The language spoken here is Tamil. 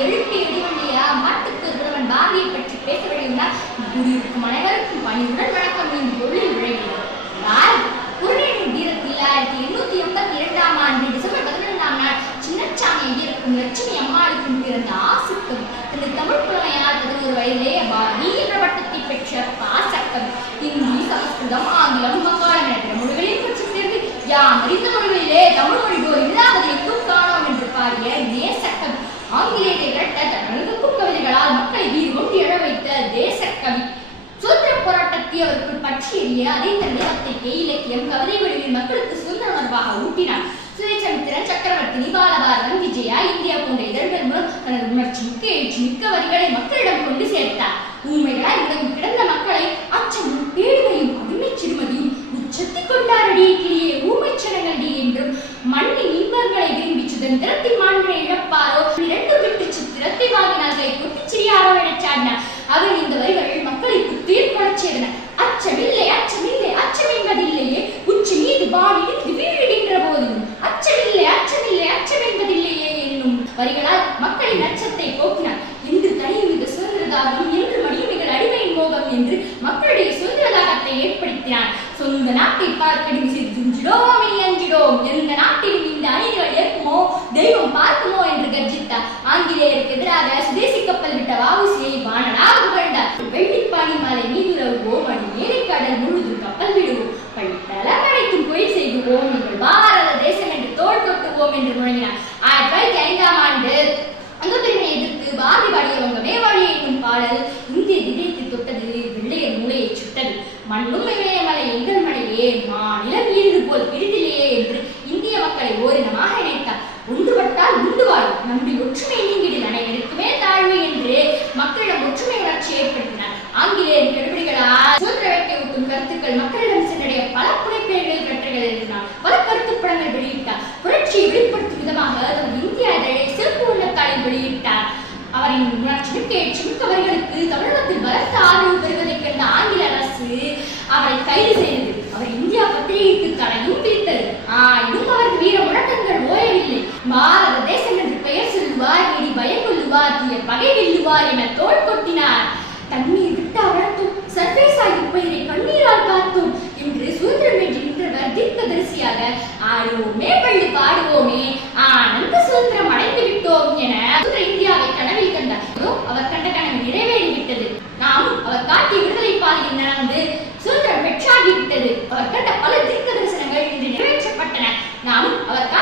எழுப்பி இடிவண்டிய மாட்டுக்கு ஒருவன் பாரதியை பற்றி பேச விளைந்தால் குடியிருக்கும் அனைவருக்கும் பணிவுடன் வணக்கம் என்று பொருளில் விளைகிறது. குருநேரின் தீரத்தில் 1882ஆம் ஆண்டு டிசம்பர் 12ஆம் நாள் சின்னச்சாமி ஐயருக்கும் லட்சுமி அம்மாளுக்கும் பிறந்த ஆசுக்கவி தனது தமிழ் புலமையால் 11 வயதிலே பாரதி என்ற பட்டத்தை பெற்ற பாசக்கவி. இந்தி, சமஸ்கிருதம், ஆங்கிலம், வங்காளம் என்ற மொழிகளில் பற்றி தேர்ந்து யாம் அறிந்த மொழிகளிலே தமிழ் மொழி போல் இல்லாததை எங்கும் காணோம் என்று பாடிய நேசக்கவி. ஆங்கிலேயரை விரட்ட தனக்கும் கவிதைகளால் மக்களை வீறு கொண்டு எழ வைத்த தேசக்கவி. சுதந்திர போராட்டத்தை அவர்கள் பற்றி எறிய அதே தன்னுடைய பத்திரிகை, இலக்கியம், கவிதை வடிவில் மக்களுக்கு சுதந்திர உணர்வாக ஊட்டினார். சுயசரித்திரன், சக்கரவர்த்தினி, பாலபாரதம், விஜயா, இந்தியா போன்ற இதழ்கள் மூலம் தனது உணர்ச்சி மிக்க எழுச்சி மிக்க வரிகளை மக்களிடம் கொண்டு சேர்த்தார். ஊமைகளால் உலகி கிடந்த மக்களை அச்சமும் பேடுமையும் அடிமை சிறுமதியும் உச்சத்தி கொண்டாரடி கிளியே ஊமைச்சனங்கடி என்றும் மண்ணின் இன்பங்களை விரும்பி சுதந்திரத்தின் மாண்பை இழப்பாரோ 2 விட்டு சித்திரத்தை வாங்கினார்களை குட்டிச்சிறியாரோ என சாடினார். அவர் இந்த வரிகள் மக்களை புத்துயிர் கொள்ளச் செய்தன. அச்சமில்லை அச்சமில்லை அச்சம் என்பதில்லையே உச்சி மீது பாடியில் வீழ்கின்ற போதிலும் அச்சமில்லை அச்சமில்லை அச்சம் என்பதில்லையே என்னும் வரிகளால் மக்களின் அச்சத்தை போக்கினார். இன்று தனியும் இது சுதந்திரதாகம், என்று மடியுமிகள் அடிமையின் மோகம் என்று மக்களுடைய சுதந்திரதாகத்தை ஏற்படுத்தினார். சொந்த நாட்டை பார்க்கடி சிரிஞ்சிடோம் இனி அஞ்சிடோம், எந்த நாட்டிலும் இந்த அநீதிகள் ஏற்குமோ தெய்வம் பார்க்குமோ என்று கர்ஜித்தார். ஆங்கிலேயருக்கு எதிராக சுதேசி கப்பல் விட்ட வ.உ.சி.யை வானனாக புகழ்ந்தார். வெள்ளிப்பாணி மலை மீதுறவுவோம், அடி நேரிக்கடல் முழுதும் கப்பல் விடுவோம், பழித்தளம் அனைத்தும் பொய் செய்துவோம், எங்கள் பாரத தேசம் என்று தோள் கொட்டுவோம் என்று முழங்கினார். 1905ஆம் ஆண்டு அந்த பிரிவினை எதிர்த்து பாரதி பாடிய வங்கமே வழி என்னும் பாடல் இந்திய இதயத்தை தொட்டது, வெள்ளையர் மூளையை சுட்டது. மண்ணும் இமயமலை எங்கள் மலையே, மாநிலம் ஈடு போல் பிரிதிலேயே என்று இந்திய மக்களை ஓரினமாக இணைத்தார். ஒன்றுபட்டால் உண்டு வாழும், நம்முடைய ஒற்றுமை நீங்கிடில் அனைவருக்குமே தாழ்வு என்று மக்களிடம் ஒற்றுமை உணர்ச்சி ஏற்படுத்தினார். ஆங்கிலேயர் கெடுபிடிகளால் சுதந்திர வேட்கை ஊட்டும் கருத்துக்கள் மக்களிடம் சென்றடைய பல புனைப்பெயர்கள் கட்டுரைகள் எழுதினார். பல கருத்துப்படங்கள் வெளியிட்டார். புரட்சியை வெளிப்படுத்தும் விதமாக தனது இந்திய இதழை சிறப்பு உள்ளத்தாளில் வெளியிட்டார். அவரின் உணர்ச்சி மிக்க எழுச்சி மிக்க வரிகளுக்கு தமிழகத்தில் பலத்த ஆதரவு பெறுவதைக் கண்ட ஆங்கில அரசு அவரை கைது செய்தது. அவர் இந்தியா பத்திரிகைக்கு தடையும் விதித்தது. ஆயினும் அவரது வீர முழக்கங்கள் ஓயவில்லை. பாரத தேசம் என்று பெயர் சொல்லுவார், இனி பயம் கொள்ளுவார், தீய பகை வெல்லுவார் என தோள் கொட்டினார். தண்ணீர் விட்டு வளர்த்தும் சர்வேசாயி பயிரை கண்ணீரால் காத்தோம் என்று சுதந்திரம் வென்று நின்றவர் தீர்க்கதரிசியாக ஆடுவோமே பள்ளி பாடுவோமே ஆனந்த சுதந்திரம் அடைந்து விட்டோம் என இந்தியாவை கனவில் கண்டார். அவர் கண்ட கனவு நிறைவேறிவிட்டது. நாம் அவர் காட்டிய விடுதலை பாதையில் நடந்து சுதந்திரம் பெற்றாகிவிட்டது. அவர் கண்ட பல தீர்க்க தரிசனங்கள் இன்று நிறைவேற்றப்பட்டன. நாம் அவர்